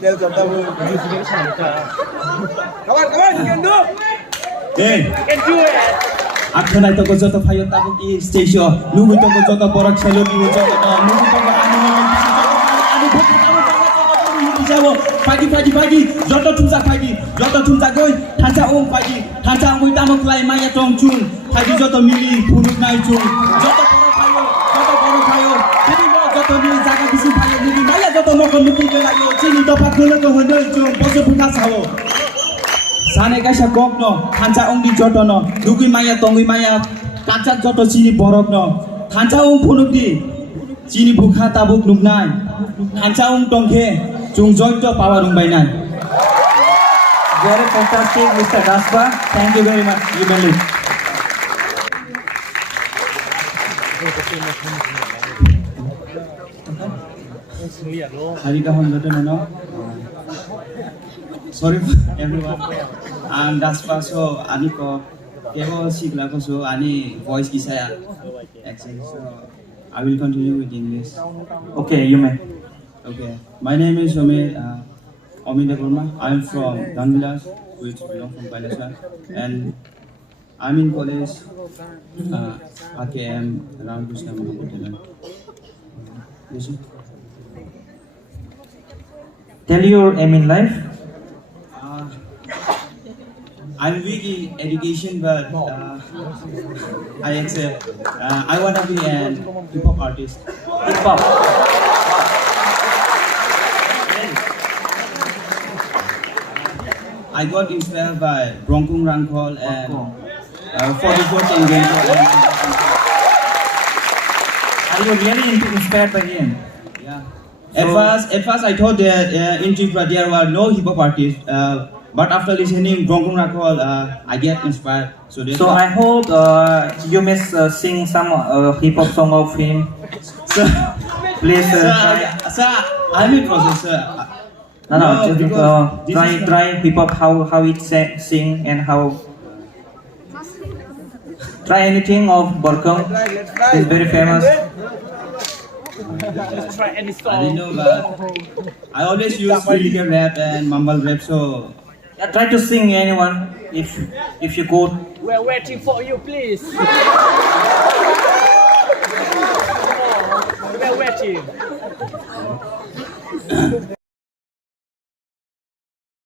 Nelson tahu. Kawan, you can do. Hey, Can do it. aku naik toko joto payo tabu di station. Nunggu toko joto borak selo di joto. Nunggu toko pagi. Joto tumsa goi. Hanca pagi. Hanca ong tamu kelai maya tong chung. Pagi joto mili punuk naik chung. Joto borak payo. Jadi mau joto mili jaga bisi payo mili maya joto mau kemuki belayo. Cini topak dulu ke hundul chung. Bosu buka sawo. Sane kaisa gokno, hanca ong di joto no, dugui maya tongui maya, kacak joto sini borok no, hanca ong punuk di, sini buka tabuk nuknai, hanca ong tongke, jung joito power rumbai nai. Very fantastic, Mr. Daspa. Thank you very much. You may leave. Hari kahon joto no. Sorry everyone. I'm Daspa, so ani ko kewo sigla ko so ani voice kisah accent. So I will continue with English. Okay, you may. Okay, my name is Amit. Amit Burma. I'm from Danvilas, which belong from Kalaiashahar, and I'm in college. AKM Ramkrishna Mahavidyalaya. Yes, sir. Tell your aim in life. I'm weak in education, but I accept. I want to be an hip hop artist. Hip hop. I got inspired by Bronkung Rangkol and 44 Tengen. Are you really inspired by him? Yeah. At first, I thought that in Tripura there were no hip hop artists. But after listening Bronkung Rangkol, I get inspired. So I hope you may sing some hip hop song of him. Sir, Please. sir, I'm in process, sir. No, just this is try hip hop how it sing and how. Try anything of Borkong. He's very famous. Let's try any song. I didn't know, but I always use lyrical rap and mumble rap, so. Yeah, try to sing anyone if you could. We're waiting for you, please. We're waiting.